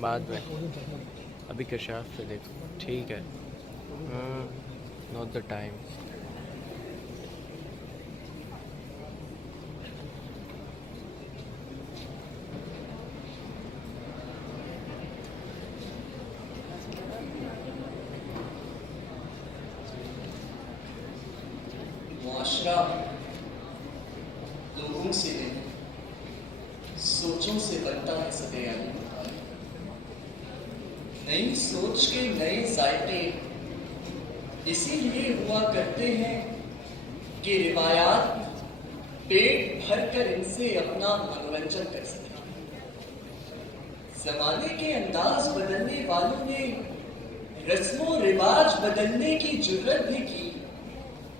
بعد میں ابھی کشاف سے دیکھو ٹھیک ہے. Not the time. معاشرہ لوگوں سے نہیں سوچوں سے بنتا ہے سدیانی. نئی سوچ کے نئے ذائقے اسی لیے ہوا کرتے ہیں کہ روایات پیٹ بھر کر ان سے اپنا منورنجن کر سکیں. زمانے کے انداز بدلنے والوں نے رسم و رواج بدلنے کی جرت بھی کی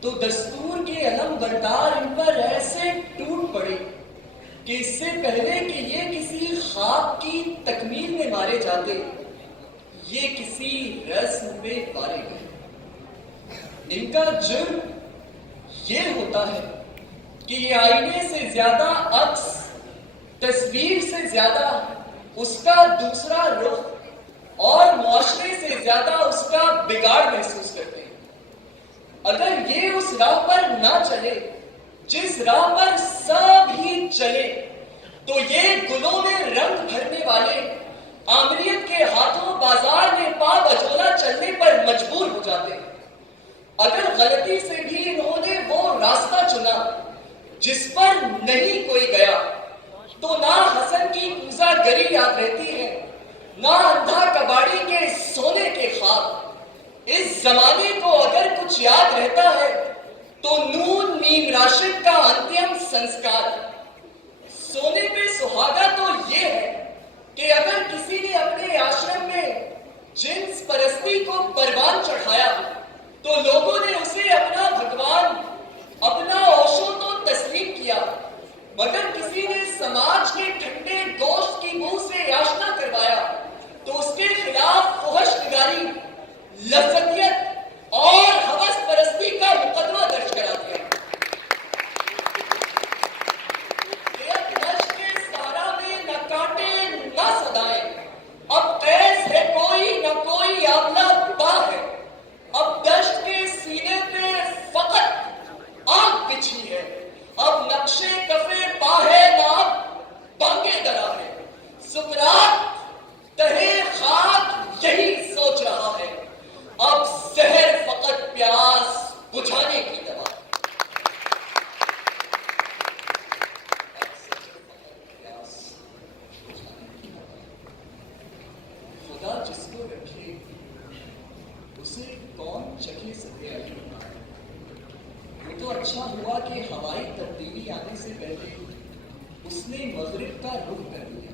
تو دستور کے علم بردار ان پر ایسے ٹوٹ پڑے کہ اس سے پہلے کہ یہ کسی خواب کی تکمیل میں مارے جاتے یہ کسی رسم پہ مارے گئے. ان کا جرم یہ ہوتا ہے کہ یہ آئینے سے زیادہ عکس تصویر سے زیادہ اس کا دوسرا رخ اور معاشرے سے زیادہ اس کا بگاڑ محسوس کرتے ہیں. اگر یہ اس راہ پر نہ چلے جس راہ پر سب ہی چلے تو یہ گلوں میں رنگ بھرنے والے آمریت کے ہاتھوں بازار میں پا بجولا چلنے پر مجبور ہو جاتے ہیں. اگر غلطی سے بھی انہوں نے وہ راستہ چنا جس پر نہیں کوئی گیا تو نہ حسن کی پوزا گری یاد رہتی ہے نہ اندھا کباڑی کے سونے کے خواب. اس زمانے کو اگر کچھ یاد رہتا ہے تو نون نیم راشد کا انتیم سنسکار. سونے پہ سہاگا تو یہ ہے کہ اگر کسی نے اپنے آشرم میں جنس پرستی کو پروان چڑھایا تو لوگوں نے اسے اپنا بھگوان اپنا اوشو تو تسلیم کیا مگر کسی نے سماج کے ٹھنڈے گوشت کی منہ سے آشنا کروایا تو اس کے خلاف فحش نگاری لذتیت اور ہوس پرستی کا مقدمہ درج کرا دیا. ایک نش کے سارا میں نہ کاٹے نہ صدائیں اب قیس ہے کوئی نہ کوئی آبلہ با ہے. اب دشت کے سینے پہ فقط آگ بچھی ہے. اب نقشے کفے پا ہے نہ اب بانگے درا ہے. سکرات تہے خاک یہی سوچ رہا ہے اب زہر فقط پیاس بجھانے کی دوا. خدا جس کو رکھے اسے کون چکھے سکے. وہ تو اچھا ہوا کہ ہوائی تبدیلی آنے سے پہلے اس نے مغرب کا رخ کر لیا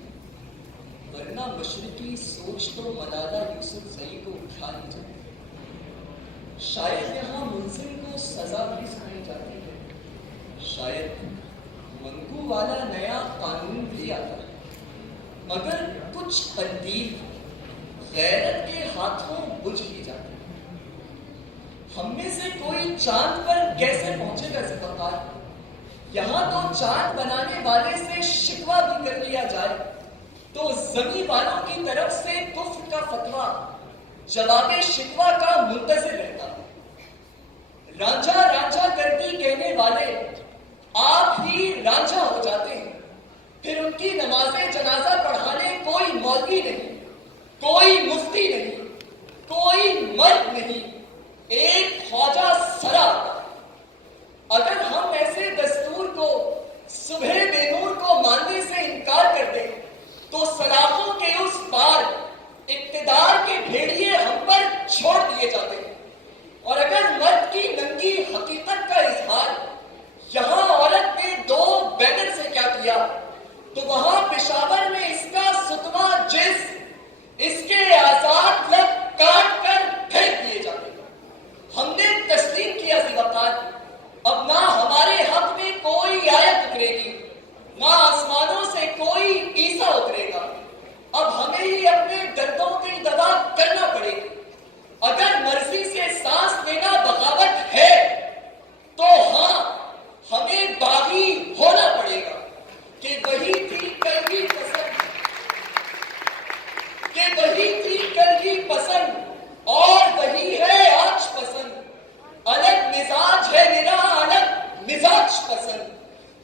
ورنہ مشرقی سوچ تو مدادہ یوسف زئی کو اٹھا نہیں جاتی. شاید یہاں ملزم کو سزا بھی سنائی جاتی ہے شاید منگو والا نیا قانون بھی آتا ہے مگر کچھ تبدیل غیرت کے ہاتھوں بجھ ہی جاتی ہے. ہم میں سے کوئی چاند پر کیسے پہنچے گا ذوالفقار. یہاں تو چاند بنانے والے سے شکوہ بھی کر لیا جائے تو زمین والوں کی طرف سے کفر کا فتویٰ جواب شکوہ کا منتظر رہتا. رانجھا رانجھا کرتی کہنے والے آپ ہی رانجھا ہو جاتے ہیں. پھر ان کی نماز جنازہ پڑھانے کوئی مولوی نہیں کوئی مفتی نہیں کوئی مرد نہیں ایک خواجہ سرا. اگر ہم ایسے دستور کو صبح بے نور کو ماننے سے انکار کر دیں تو سلاخوں کے اس پار اقتدار کے بھیڑیے ہم پر چھوڑ دیے جاتے ہیں. اور اگر مرد کی ننگی حقیقت کا اظہار یہاں عورت نے 2 بینر سے کیا کیا تو وہاں پشاور میں اس کا ستوا جس اس کے آزاد لب کاٹ کر پھینک دیے جاتے ہیں. ہم نے تسلیم کیا ذوالفقار اب نہ ہمارے حق میں کوئی آیت اترے گی نہ آسمانوں سے کوئی عیسیٰ اترے گا. اب ہمیں ہی اپنے دردوں کی دوا کرنا پڑے گی. اگر مرضی سے سانس لینا بغاوت ہے تو ہاں ہمیں باغی ہونا پڑے گا کہ وہی تھی کل کی قسم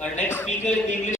Our next speaker in the English